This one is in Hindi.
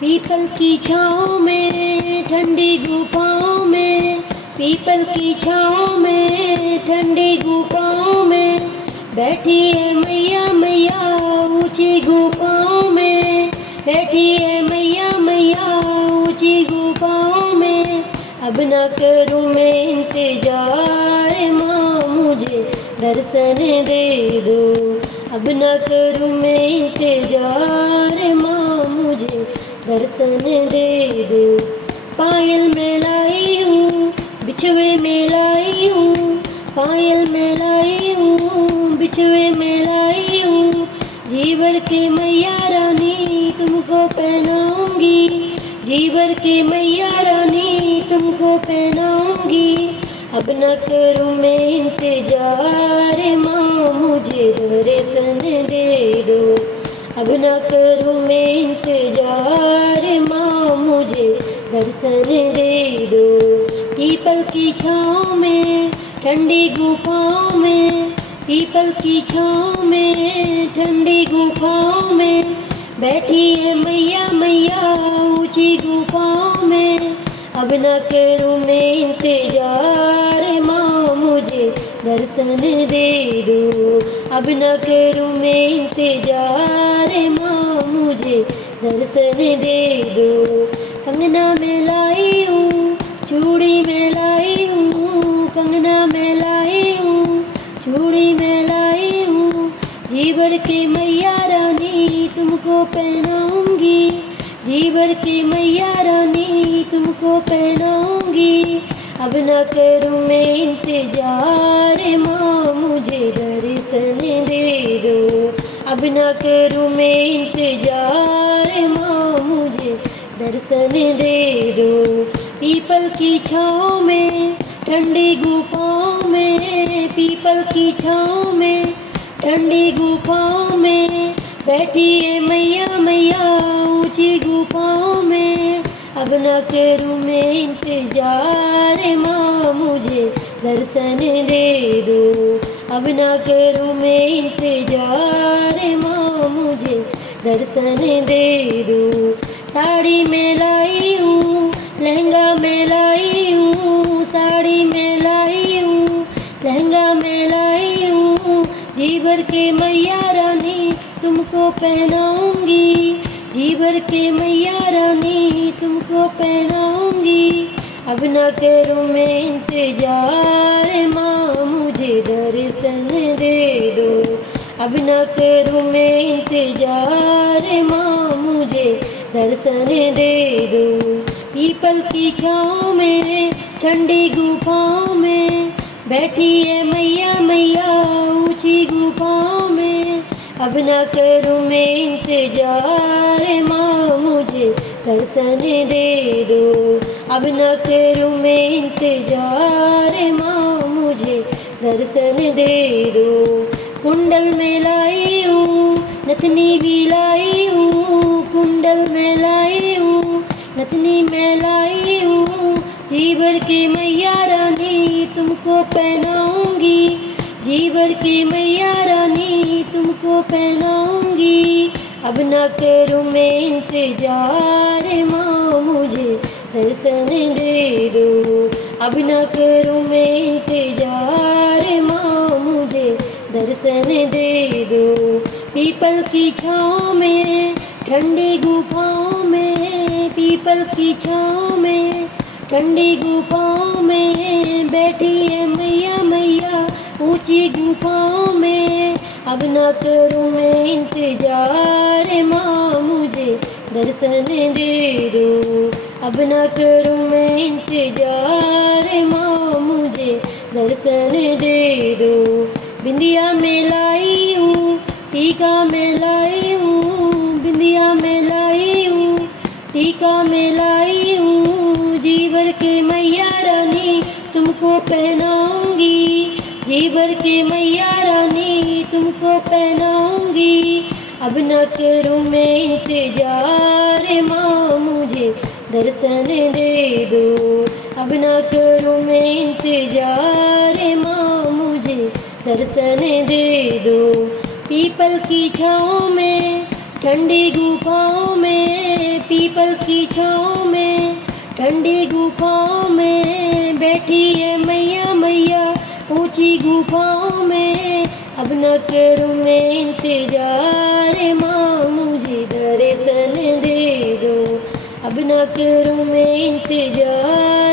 पीपल की छाँव में ठंडी गुफाओं में, पीपल की छाँव में ठंडी गुफाओं में बैठी है मैया मैया ऊंची गुफाओं में, बैठी है मैया मैया ऊंची गुफाओं में। अब न करूँ मैं इंतजार माँ मुझे दर्शन दे दो, अब न करूँ मैं इंतजार माँ मुझे दर्शन दे दो। पायल में लाई हूँ बिछुए में लाई हूँ, पायल में लाई हूँ बिछुए में लाई हूँ, जीवर की मैया रानी तुमको पहनाऊंगी, जीवर की मैया रानी तुमको पहनाऊंगी। अब न करूँ मैं इंतजार माँ मुझे दर्शन दे दो, अब न करूँ मैं इंतजार माँ मुझे दर्शन दे दो। पीपल की छाँव में ठंडी गुफाओं में, पीपल की छाँव में ठंडी गुफाओं में बैठी है मैया मैया ऊंची गुफाओं में। अब न करूँ मैं इंतजार माँ मुझे दर्शन दे दो, अब न करूँ मैं इंतजार माँ मुझे दर्शन दे दो। कंगना में लाई हूँ चूड़ी में लाई हूँ, कंगना में लाई हूँ चूड़ी में लाई हूँ, जीवर की मैया रानी तुमको पहनाऊंगी, जीवर की मैया रानी तुमको पहनाऊंगी। अब न करूँ मैं इंतजार माँ मुझे दर्शन दे दो, अब न करूँ मैं इंतजार माँ मुझे दर्शन दे दो। पीपल की छाँव में ठंडी गुफाओं में, पीपल की छाँव में ठंडी गुफाओं में बैठी है मैया मैया ऊंची गुफाओं में। अब न करूँ मैं इंतजार माँ मुझे दर्शन दे दो, अब न करूँ मैं इंतजार माँ मुझे दर्शन दे दो। साड़ी में लाई हूँ लहंगा में लाई हूँ, साड़ी में लाई हूँ लहंगा में लाई हूँ, जीवर के मैया रानी तुमको पहनाऊंगी, जीवर के मैया रानी तुमको पहनाऊंगी। अब न करूँ मैं इंतजार माँ मुझे दर्शन दे दो, अब न करूँ मैं इंतजार माँ मुझे दर्शन दे दो। पीपल की छाँव में ठंडी गुफाओं में बैठी है मैया मैया ऊंची गुफाओं में। अब न करूँ मैं इंतजार माँ मुझे दर्शन दे दो, अब न करूँ मैं इंतजार माँ मुझे दर्शन दे दो। कुंडल में लाई हूँ नथनी भी लाई हूँ, कुंडल में लाई हूँ नथनी में लाई हूँ, जीवर की मैया रानी तुमको पहनाऊंगी, जीवर की मैया रानी तुमको पहनाऊंगी। अब न करूँ मैं इंतजार माँ मुझे दर्शन दे दो, अब न करूँ मैं इंतजार माँ मुझे दर्शन दे दो। पीपल की छाँव में ठंडी गुफाओं में, पीपल की छाँव में ठंडी गुफाओं में बैठी है मैया मैया ऊंची गुफाओं में। अब न करूँ मैं इंतजार माँ मुझे दर्शन दे दो, अब न करूँ मैं इंतजार माँ मुझे दर्शन दे दो। बिंदिया में लाई हूँ टीका में लाई हूँ, बिंदिया में लाई हूँ टीका में लाई हूँ, जीवर के मैया रानी तुमको पहनाऊंगी, जीवर के मैया रानी तुमको पहनाऊंगी। अब न करूँ मैं इंतजार माँ मुझे दर्शन दे दो, अब न करूँ मैं इंतजार माँ मुझे दर्शन दे दो। पीपल की छाँव में ठंडी गुफाओं में, पीपल पीपल की छाँव में ठंडी गुफाओं में बैठी है मैया मैया ऊंची गुफाओं में। अब न करूँ मैं इंतजार माँ मुझे दर्शन दे दो, अब न करूँ मैं इंतजार